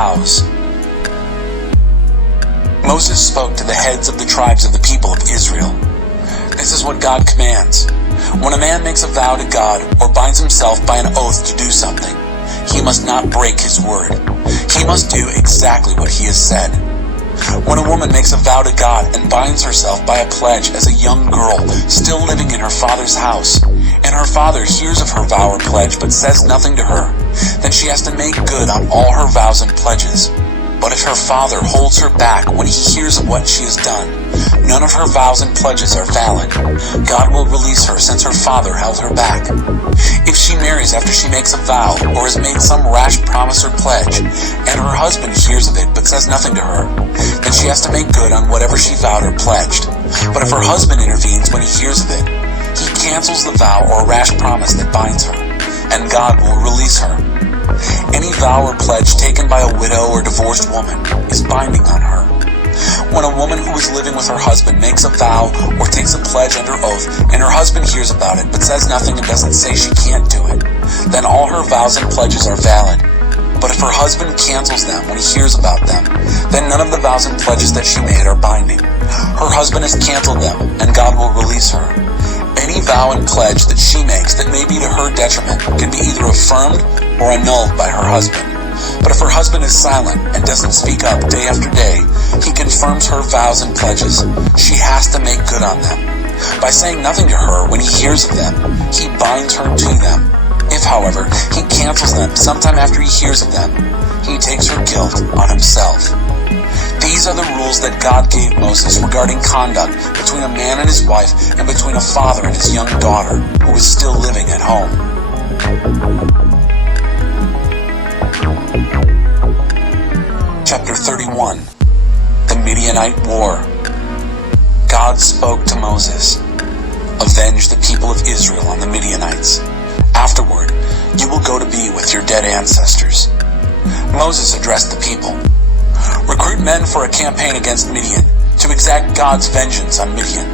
vows. Moses spoke to the heads of the tribes of the people of Israel. This is what God commands. When a man makes a vow to God or binds himself by an oath to do something, he must not break his word. He must do exactly what he has said. When a woman makes a vow to God and binds herself by a pledge as a young girl still living in her father's house, and her father hears of her vow or pledge but says nothing to her, then she has to make good on all her vows and pledges. But if her father holds her back when he hears of what she has done, none of her vows and pledges are valid. God will release her since her father held her back. If she marries after she makes a vow or has made some rash promise or pledge, and her husband hears of it but says nothing to her, then she has to make good on whatever she vowed or pledged. But if her husband intervenes when he hears of it, he cancels the vow or rash promise that binds her, and God will release her. Any vow or pledge taken by a widow or divorced woman is binding on her. When a woman who is living with her husband makes a vow or takes a pledge under oath and her husband hears about it but says nothing and doesn't say she can't do it, then all her vows and pledges are valid. But if her husband cancels them when he hears about them, then none of the vows and pledges that she made are binding. Her husband has canceled them, and God will release her. Any vow and pledge that she makes that may be to her detriment can be either affirmed or annulled by her husband. But if her husband is silent and doesn't speak up day after day, he confirms her vows and pledges. She has to make good on them. By saying nothing to her when he hears of them, he binds her to them. If, however, he cancels them sometime after he hears of them, he takes her guilt on himself. These are the rules that God gave Moses regarding conduct between a man and his wife and between a father and his young daughter who was still living at home. Chapter 31. The Midianite War. God spoke to Moses. Avenge the people of Israel on the Midianites. Afterward, you will go to be with your dead ancestors. Moses addressed the people. Recruit men for a campaign against Midian, to exact God's vengeance on Midian.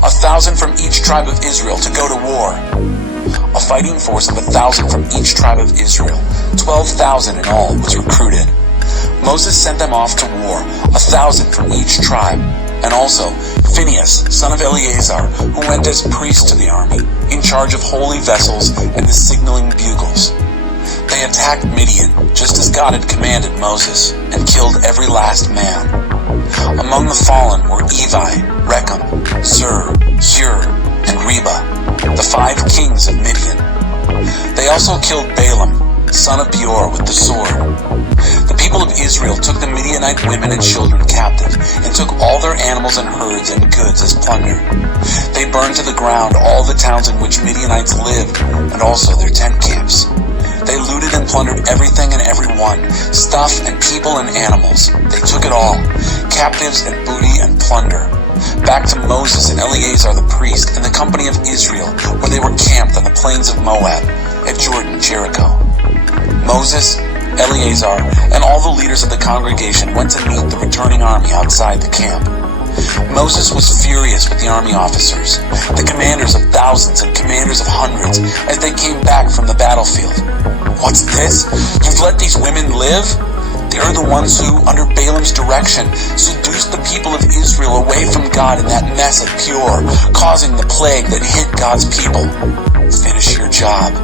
1,000 from each tribe of Israel to go to war. A fighting force of 1,000 from each tribe of Israel, 12,000 in all, was recruited. Moses sent them off to war, 1,000 from each tribe, and also Phinehas, son of Eleazar, who went as priest to the army, in charge of holy vessels and the signaling bugles. They attacked Midian, just as God had commanded Moses, and killed every last man. Among the fallen were Evi, Rechem, Zur, Hur, and Reba, the 5 kings of Midian. They also killed Balaam, son of Beor, with the sword. The people of Israel took the Midianite women and children captive, and took all their animals and herds and goods as plunder. They burned to the ground all the towns in which Midianites lived, and also their tent camps. They looted and plundered everything and everyone, stuff and people and animals. They took it all, captives and booty and plunder. Back to Moses and Eleazar the priest and the company of Israel, where they were camped on the plains of Moab, at Jordan, Jericho. Moses, Eleazar, and all the leaders of the congregation went to meet the returning army outside the camp. Moses was furious with the army officers, the commanders of thousands and commanders of hundreds, as they came back from the battlefield. What's this? You've let these women live? They are the ones who, under Balaam's direction, seduced the people of Israel away from God in that mess at Peor, causing the plague that hit God's people. Finish your job.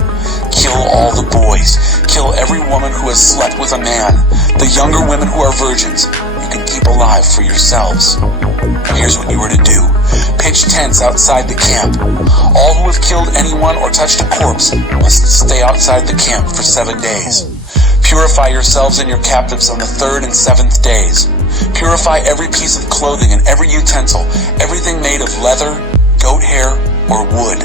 Kill all the boys. Kill every woman who has slept with a man. The younger women who are virgins, you can keep alive for yourselves. Here's what you are to do. Pitch tents outside the camp. All who have killed anyone or touched a corpse must stay outside the camp for 7 days. Purify yourselves and your captives on the 3rd and 7th days. Purify every piece of clothing and every utensil, everything made of leather, goat hair, or wood.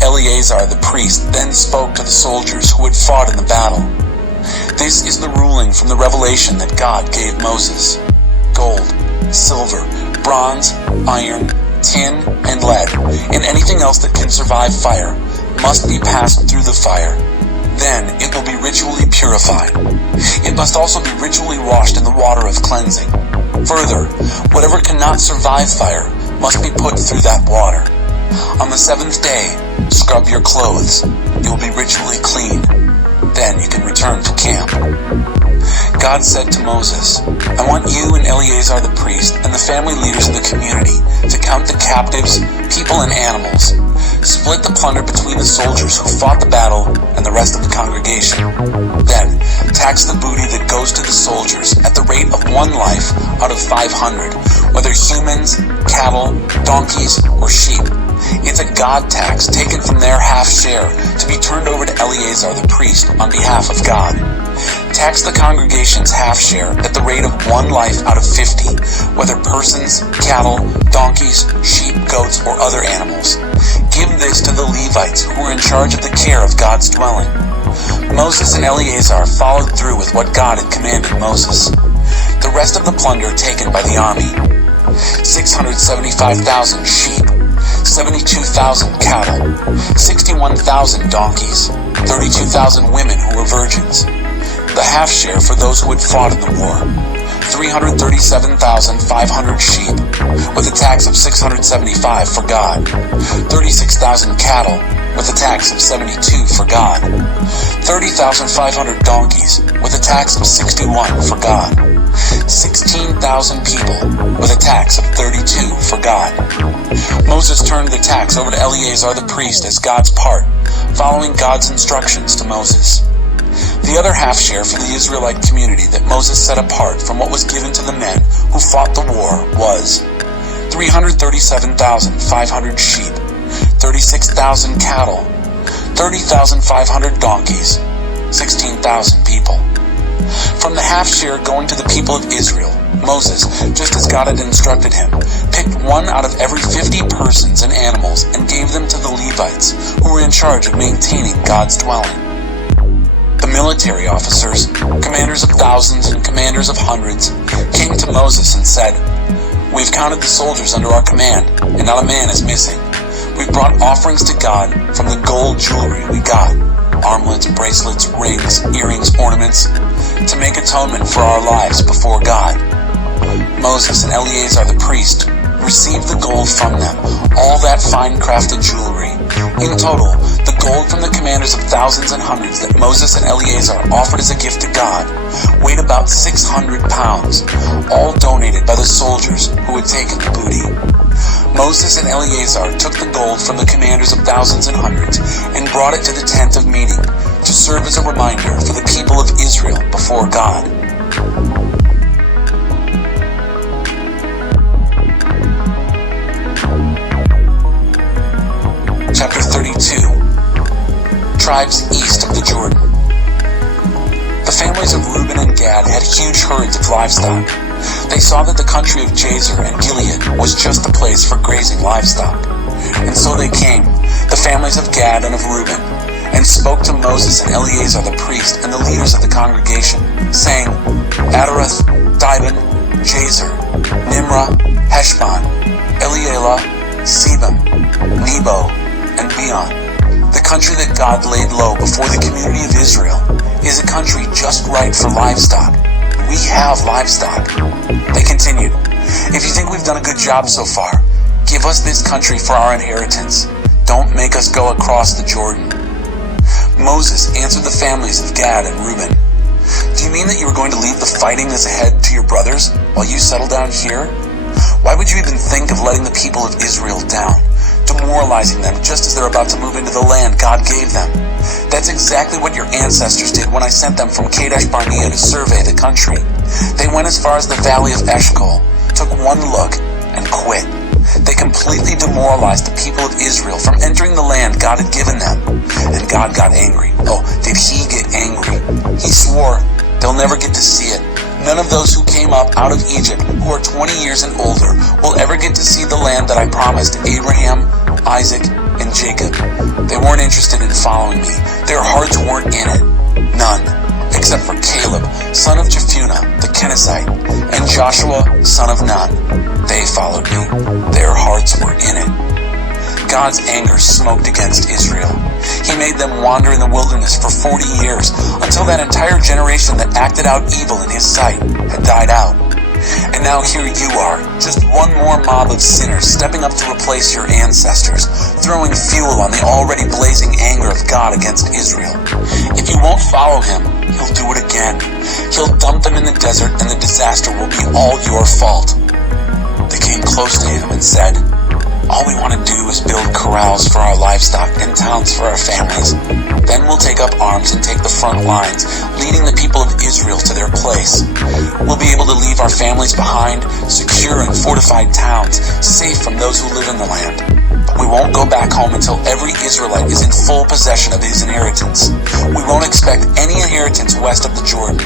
Eleazar the priest then spoke to the soldiers who had fought in the battle. This is the ruling from the revelation that God gave Moses. Gold, silver, bronze, iron, tin, and lead, and anything else that can survive fire, must be passed through the fire. Then it will be ritually purified. It must also be ritually washed in the water of cleansing. Further, whatever cannot survive fire must be put through that water. On the 7th day, scrub your clothes. You will be ritually clean. Then you can return to camp. God said to Moses, I want you and Eleazar the priest and the family leaders of the community to count the captives, people and animals. Split the plunder between the soldiers who fought the battle and the rest of the congregation. Then, tax the booty that goes to the soldiers at the rate of 1 life out of 500, whether humans, cattle, donkeys, or sheep. It's a God tax taken from their half share to be turned over to Eleazar the priest on behalf of God. Tax the congregation's half share at the rate of 1 life out of 50, whether persons, cattle, donkeys, sheep, goats, or other animals. Give this to the Levites who are in charge of the care of God's dwelling. Moses and Eleazar followed through with what God had commanded Moses. The rest of the plunder taken by the army: 675,000 sheep, 72,000 cattle, 61,000 donkeys, 32,000 women who were virgins. The half share for those who had fought in the war: 337,500 sheep, with a tax of 675 for God, 36,000 cattle, with a tax of 72 for God, 30,500 donkeys, with a tax of 61 for God, 16,000 people, with a tax of 32 for God. Moses turned the tax over to Eleazar the priest as God's part, following God's instructions to Moses. The other half share for the Israelite community that Moses set apart from what was given to the men who fought the war was 337,500 sheep, 36,000 cattle, 30,500 donkeys, 16,000 people. From the half share going to the people of Israel, Moses, just as God had instructed him, picked 1 out of every 50 persons and animals and gave them to the Levites, who were in charge of maintaining God's dwelling. The military officers, commanders of thousands and commanders of hundreds, came to Moses and said, We've counted the soldiers under our command, and not a man is missing. We've brought offerings to God from the gold jewelry we got, armlets, bracelets, rings, earrings, ornaments, to make atonement for our lives before God. Moses and Eleazar the priest received the gold from them, all that fine crafted jewelry. In total, the gold from the commanders of thousands and hundreds that Moses and Eleazar offered as a gift to God weighed about 600 pounds, all donated by the soldiers who had taken the booty. Moses and Eleazar took the gold from the commanders of thousands and hundreds and brought it to the tent of meeting to serve as a reminder for the people of Israel before God. Chapter 32. Tribes east of the Jordan. The families of Reuben and Gad had huge herds of livestock. They saw that the country of Jazer and Gilead was just the place for grazing livestock. And so they came, the families of Gad and of Reuben, and spoke to Moses and Eleazar the priest and the leaders of the congregation, saying, Adorath, Dibon, Jazer, Nimrah, Heshbon, Elealeh, Sebam, Nebo, and Beon. The country that God laid low before the community of Israel is a country just right for livestock. We have livestock. They continued, If you think we've done a good job so far, give us this country for our inheritance. Don't make us go across the Jordan. Moses answered the families of Gad and Reuben, Do you mean that you are going to leave the fighting that's ahead to your brothers while you settle down here? Why would you even think of letting the people of Israel down, demoralizing them just as they're about to move into the land God gave them? That's exactly what your ancestors did when I sent them from Kadesh Barnea to survey the country. They went as far as the valley of Eshcol, took one look, and quit. They completely demoralized the people of Israel from entering the land God had given them. And God got angry. Oh, did he get angry? He swore they'll never get to see it. None of those who came up out of Egypt, who are 20 years and older, will ever get to see the land that I promised Abraham, Isaac, and Jacob. They weren't interested in following me. Their hearts weren't in it. None. Except for Caleb, son of Jephunneh, the Kenizzite, and Joshua, son of Nun. They followed me. Their hearts were in it. God's anger smoked against Israel. He made them wander in the wilderness for 40 years, until that entire generation that acted out evil in his sight had died out. And now here you are, just one more mob of sinners stepping up to replace your ancestors, throwing fuel on the already blazing anger of God against Israel. If you won't follow him, He'll do it again. He'll dump them in the desert, and the disaster will be all your fault." They came close to him and said, "All we want to do is build corrals for our livestock and towns for our families. Then we'll take up arms and take the front lines, leading the people of Israel to their place. We'll be able to leave our families behind, secure and fortified towns, safe from those who live in the land. But we won't go back home until every Israelite is in full possession of his inheritance. We won't expect any inheritance west of the Jordan.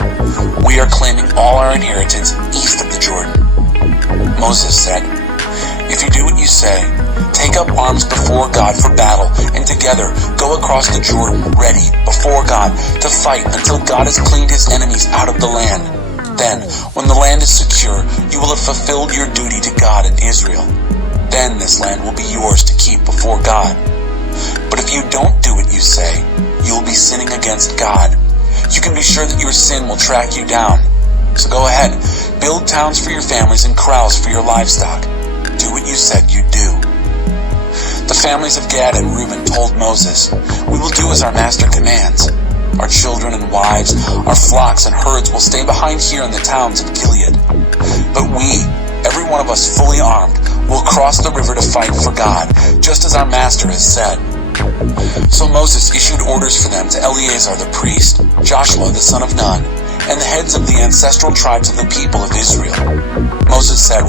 We are claiming all our inheritance east of the Jordan." Moses said, "If you do what you say, take up arms before God for battle, and together go across the Jordan, ready before God to fight until God has cleaned his enemies out of the land. Then, when the land is secure, you will have fulfilled your duty to God and Israel. Then this land will be yours to keep before God. But if you don't do what you say, you will be sinning against God. You can be sure that your sin will track you down. So go ahead, build towns for your families and corrals for your livestock. Do what you said you'd do." The families of Gad and Reuben told Moses, "We will do as our master commands. Our children and wives, our flocks and herds will stay behind here in the towns of Gilead. But we, every one of us fully armed, will cross the river to fight for God, just as our master has said." So Moses issued orders for them to Eleazar the priest, Joshua the son of Nun, and the heads of the ancestral tribes of the people of Israel. Moses said,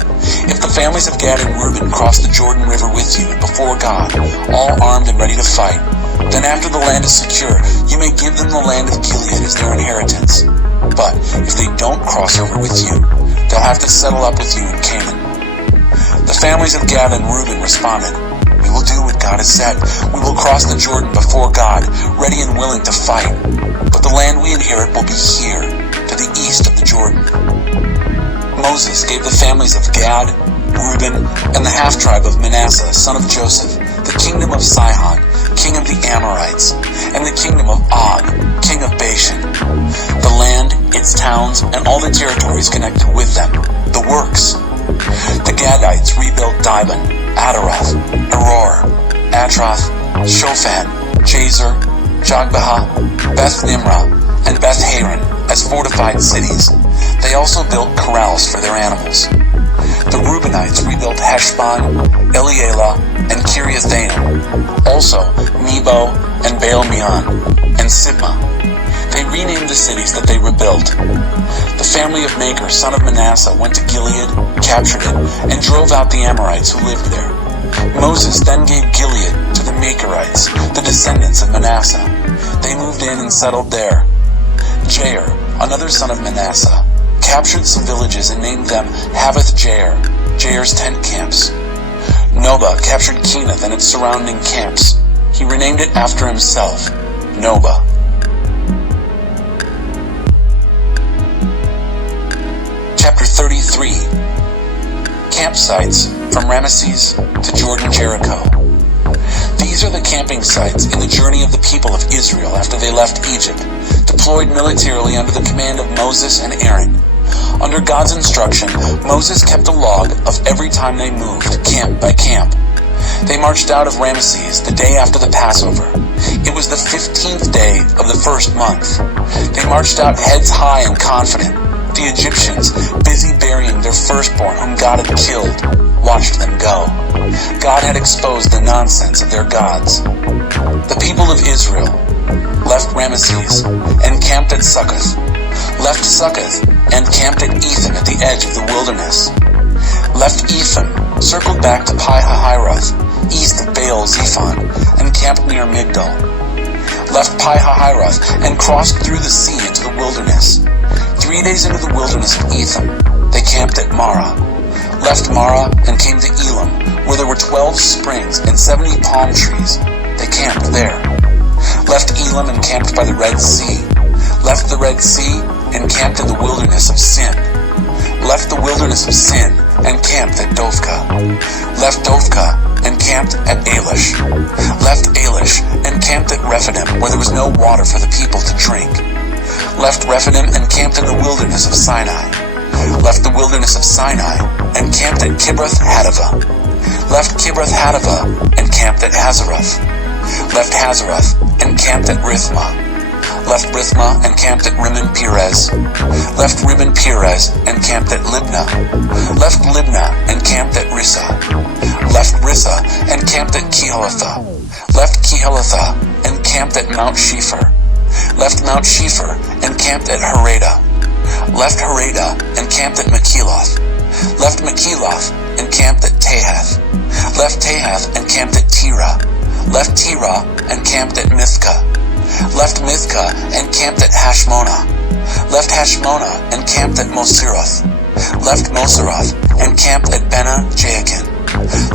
"If the families of Gad and Reuben cross the Jordan River with you before God, all armed and ready to fight, then after the land is secure, you may give them the land of Gilead as their inheritance. But if they don't cross over with you, they'll have to settle up with you in Canaan." The families of Gad and Reuben responded, "We will do what God has said. We will cross the Jordan before God, ready and willing to fight. But the land we inherit will be here, to the east of the Jordan." Moses gave the families of Gad, Reuben, and the half-tribe of Manasseh, son of Joseph, the kingdom of Sihon, king of the Amorites, and the kingdom of Og, king of Bashan, the land, its towns, and all the territories connected with them, the works. The Gadites rebuilt Dibon, Adaroth, Eror, Atroth, Shofan, Jazer, Jogbehah, Beth Nimrah, and Beth Haran as fortified cities. They also built corrals for their animals. The Reubenites rebuilt Heshbon, Elealeh, and Kiriathaim, also Nebo and Baal-meon, and Sibmah. They renamed the cities that they rebuilt. The family of Machir, son of Manasseh, went to Gilead, captured it, and drove out the Amorites who lived there. Moses then gave Gilead to the Machirites, the descendants of Manasseh. They moved in and settled there. Jair, another son of Manasseh, captured some villages and named them Havoth-Jair, Jair's tent camps. Nobah captured Kenath and its surrounding camps. He renamed it after himself, Nobah. Chapter 33. Campsites from Ramesses to Jordan Jericho. These are the camping sites in the journey of the people of Israel after they left Egypt, deployed militarily under the command of Moses and Aaron. Under God's instruction, Moses kept a log of every time they moved, camp by camp. They marched out of Ramesses the day after the Passover. It was the 15th day of the first month. They marched out heads high and confident. The Egyptians, busy burying their firstborn whom God had killed, watched them go. God had exposed the nonsense of their gods. The people of Israel left Ramesses and camped at Succoth, left Succoth and camped at Etham at the edge of the wilderness, left Etham, circled back to Pi-hahiroth, east of Baal-zephon, and camped near Migdol, left Pi-hahiroth and crossed through the sea into the wilderness. 3 days into the wilderness of Etham, they camped at Marah, left Marah and came to Elam, where there were 12 springs and 70 palm trees. They camped there. Left Elam and camped by the Red Sea, left the Red Sea and camped in the wilderness of Sin, left the wilderness of Sin and camped at Dophkah, left Dophkah and camped at Ailish, left Ailish and camped at Rephidim, where there was no water for the people to drink, left Rephidim and camped in the wilderness of Sinai, left the wilderness of Sinai and camped at Kibroth-Hattaavah, left Kibroth-Hattaavah and camped at Hazeroth, left Hazeroth and camped at Rithmah, left Rithma and camped at Rimmon Perez, left Rimmon Perez and camped at Libnah, left Libnah and camped at Rissa, left Rissa and camped at Kehelatha, left Kehelatha and camped at Mount Shepher, left Mount Shepher and camped at Harada, left Harada and camped at Makheloth, left Makheloth and camped at Tahath, left Tahath and camped at Terah, left Terah and camped at Mithkah, left Mithkah and camped at Hashmonah, left Hashmonah and camped at Moseroth, left Moseroth and camped at Bene Jaakan,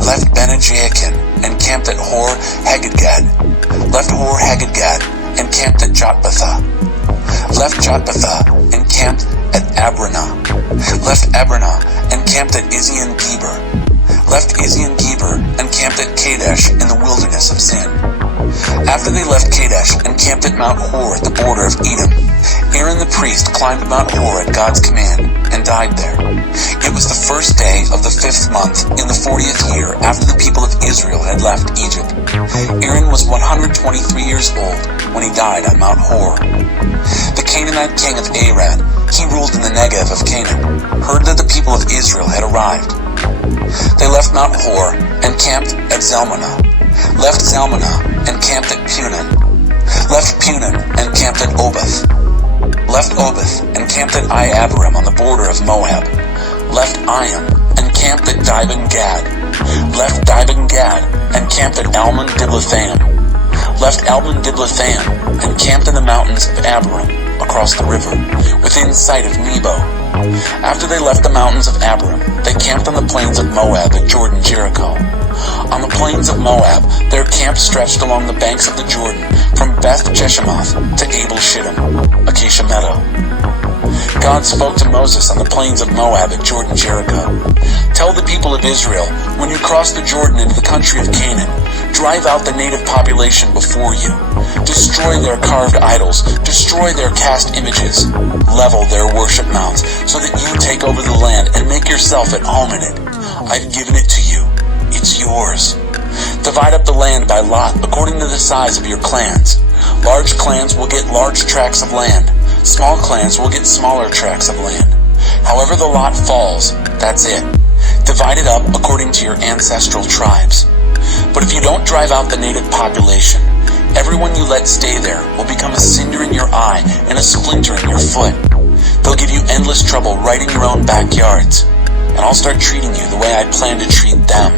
left Bene Jaakan and camped at Hor Haggidgad, left Hor Haggidgad and camped at Jotbathah, left Jotbathah and camped at Abranah, left Abranah and camped at Ezion-Geber, left Ezion-Geber and camped at Kadesh in the wilderness of Zin. After they left Kadesh and camped at Mount Hor at the border of Edom, Aaron the priest climbed Mount Hor at God's command and died there. It was the first day of the 5th month in the 40th year after the people of Israel had left Egypt. Aaron was 123 years old when he died on Mount Hor. The Canaanite king of Arad, he ruled in the Negev of Canaan, heard that the people of Israel had arrived. They left Mount Hor and camped at Zalmunna, left Zalmunna and camped at Punon, left Punon and camped at Oboth, left Oboth and camped at Iabarim on the border of Moab, left Iam and camped at Dibon-Gad, left Dibon-Gad and camped at Almon-Diblathaim, left Almon-Diblathaim and camped in the mountains of Abarim across the river, within sight of Nebo. After they left the mountains of Abarim, they camped on the plains of Moab at Jordan-Jericho. On the plains of Moab, their camp stretched along the banks of the Jordan, from Beth-Jeshimoth to Abel-Shittim, Acacia Meadow. God spoke to Moses on the plains of Moab at Jordan-Jericho. Tell the people of Israel, when you cross the Jordan into the country of Canaan, drive out the native population before you. Destroy their carved idols, destroy their cast images, level their worship mounds, so that you take over the land and make yourself at home in it. I've given it to you. It's yours. Divide up the land by lot according to the size of your clans. Large clans will get large tracts of land. Small clans will get smaller tracts of land. However the lot falls, that's it. Divide it up according to your ancestral tribes. But if you don't drive out the native population, everyone you let stay there will become a cinder in your eye and a splinter in your foot. They'll give you endless trouble right in your own backyards, and I'll start treating you the way I plan to treat them.